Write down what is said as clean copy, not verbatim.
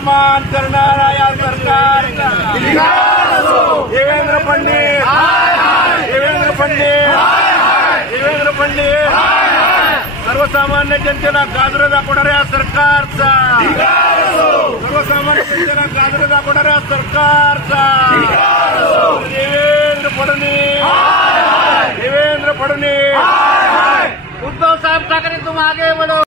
अपमान करणारा या सरकारचा देवेंद्र पंडित सर्वसामान्य जनतेला गाजर दाखवणाऱ्या सरकारचा देवेंद्र फडणवीस उद्धव साहब ठाकरे तुम आगे बढ़ो।